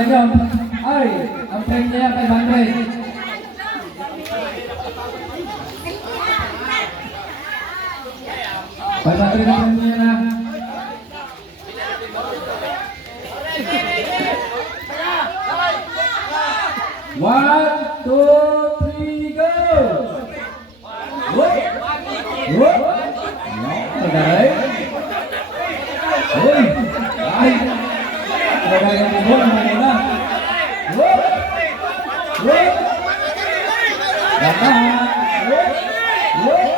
bigyan nyo. Ay, ang frame niya 500. Pagpatuloy na frame niya na. One, two, three, go! Whoop! Whoop! Okay. Uy! Ay! Nagagay ng bola na. Whoop! Whoop! Ganda! Whoop! Whoop!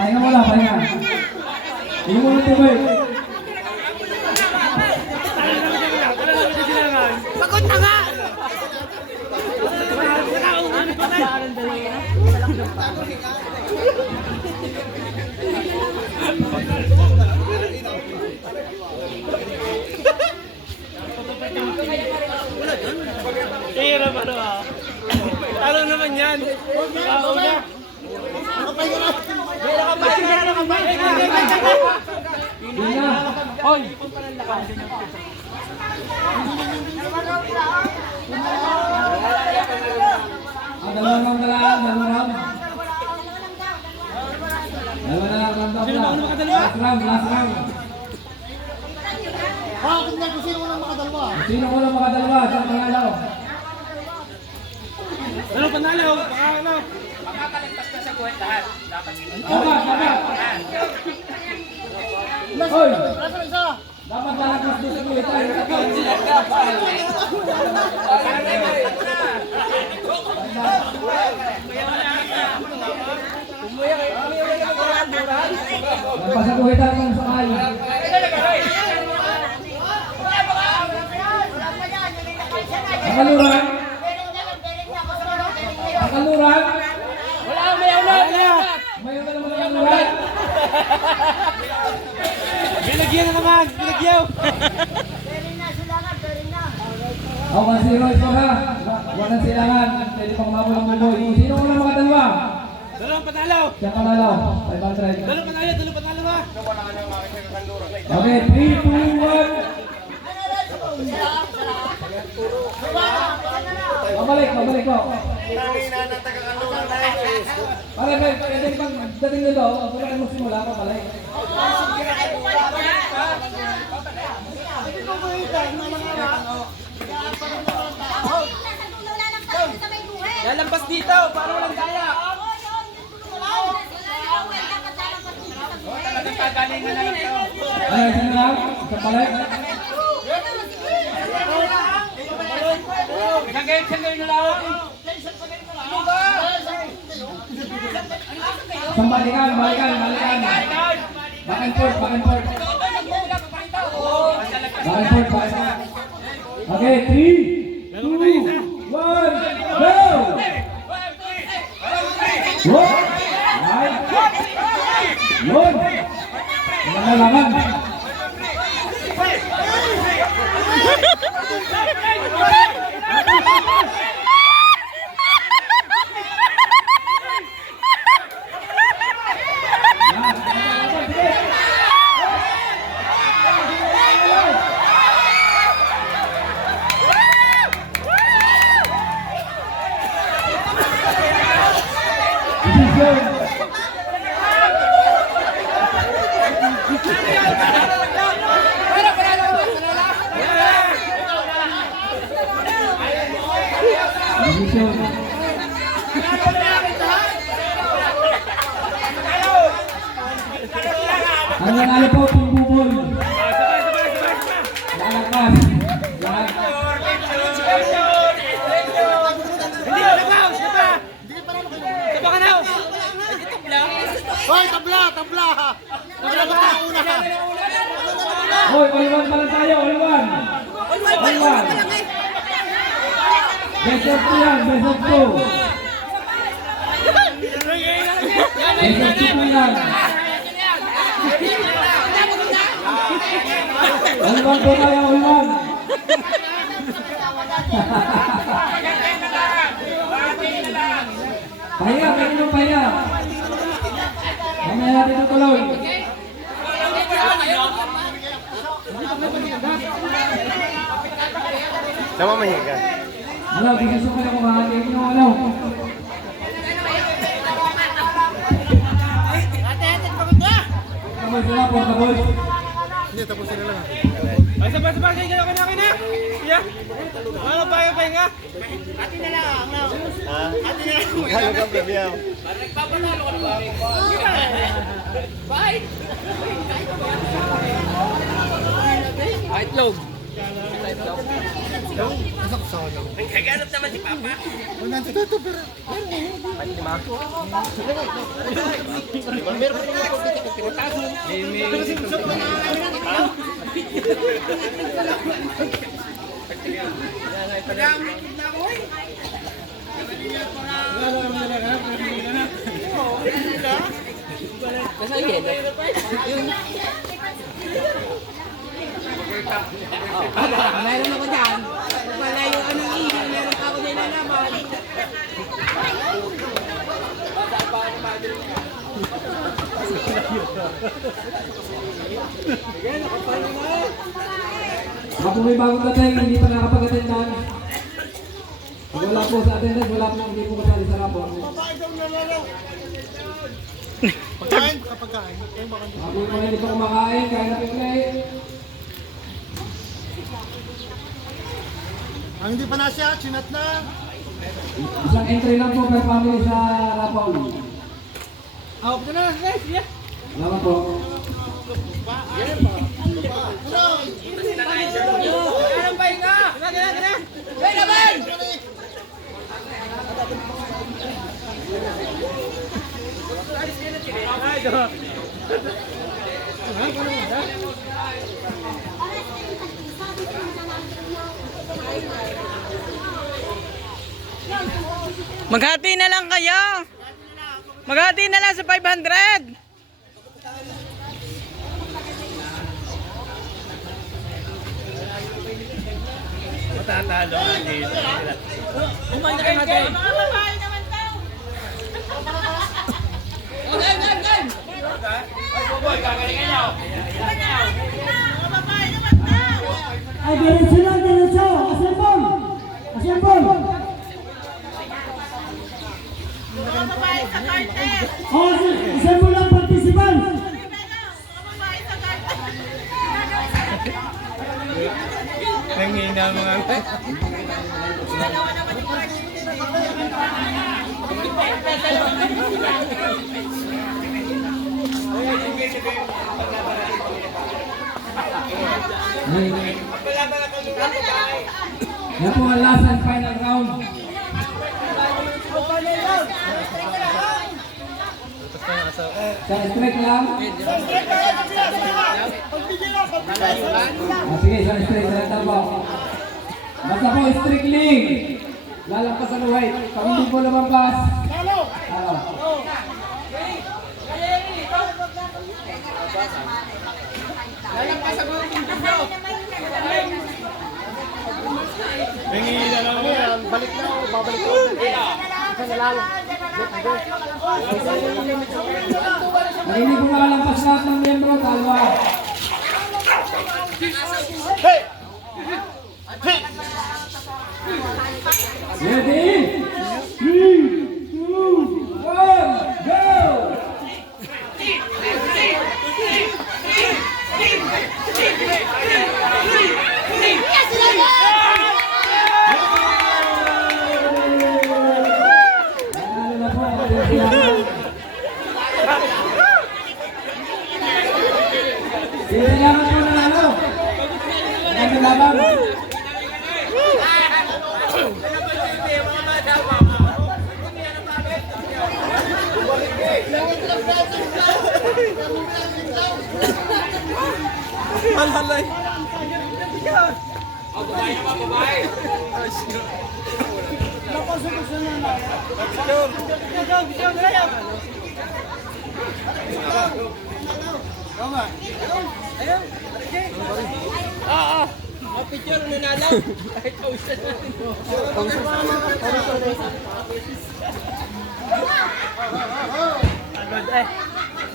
Pahinga mo lang, pahinga. Hindi mo na tubig. Pagod na nga! Tira pa naman. Ano naman yan? Ako na. Hoy! Dalawang galaan, dalawang. Last round. Sino unang makadalwa? Sino unang makadalwa? Saan pangalaw? Ano panalo? Ano? Makakaligtas na sa buhay lahat. Dapat Hoy! Dapat lalagpas doon sa kuwita. Lampas sa kuwita kung sakay. Nakaluran? Nakaluran? wala, mayaw na! Mayaw na naman nakaluran. Binagyan na naman! Binagyaw! O, 1-0 ito ha. Walang silangan. Pwede pang mabul ang buboy. Sino unang makadalwa? Dalawang panalo! Siya panalo. 500. Dalawang panalo ha! Okay, 3, 2, 1. Babalik ko. Pare, pwede pang dating nito. Kung ano simula pa balik. Lalampas dito, para walang daya. Talagang kagalingan na lang ito. Ay, sino lang? Sa balik. Isang game na lang. Isang balikan. Back and forth. Okay, 3, 2, 1, go! Whoop! Right. Yun! Laman. Desisyon. Ang nanalo po, Tumbubol. Lalagpas. Lahat. Hindi, nabaw! Saba! Saba ka na! Hoy, tabla! Tabla! Tabla ka na una! Hoy, all-one pa lang tayo, all-one. All-one. Best of 2 yan, best of 2. Best of 2 yan. All-one po tayo, all-one. Pahinga, kanino pahinga. Mamaya natin tutuloy. Sama mahiga. Ano, gusto ko na kumakain nyo, ano? Tapos sila po, tapos. Hindi, tapos sila lang. Ay, saba! Kayo ka na! Yeah! Ano pa yung pahinga? Halo ka, Brabiao. Itlog. Nagkaganap naman si Papa. Nandito ito, pero... Nasa yelo. Meron ako dyan. Malayo ang ihi. Meron pa ako na ilalaman. Kapag may bagong dating, hindi pa nakapag-attendan. Wala po sa attendance, wala po, hindi po kasali sa rapor. Pagkain? Kapagkain. Kapag po hindi pa kumakain, kaya na piklay. Ang hindi pa na siya, chinat na. Isang entry lang po per family sa rapor. Ako na! Yeah! Salamat po. Anong pahinga? Gana! Hey, laban! Maghati na lang kayo. Maghati na lang sa 500. Matatalo ang dito. Kumanda ka natin. Mga babae naman daw. Okay, game! Boy, kagalingan nyo. Mga babae naman daw. Ay, diretso lang, diretso. Asembol. Asembol. Mga babae sa kartel. Oh, asembol lang participants. Mga babae sa kartel. Nangina mga... Dalawa naman yung kartel. Yan po ang last and final round. Sa straight lang. Sige, sa straight lang po. Basta po strictly. Lalampas ang white. Pag hindi po lumampas. Halo. Nangina lang mo. Balik na ako, babalik ako. Pag hindi po nakalampas lahat ng miyembro, talwa. Ready? 3, 2, 1, go! Malalay. Picture na nalang. Ay, kausan natin.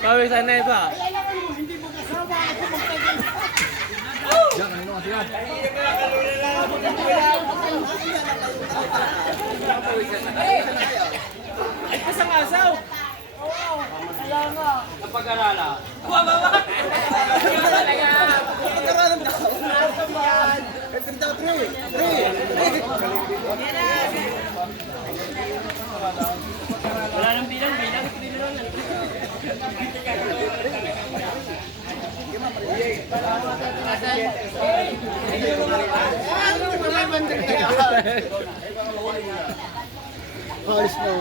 Pawisan na ito ah. Ay, kasang-asaw! Wala nang bilang. Halos na.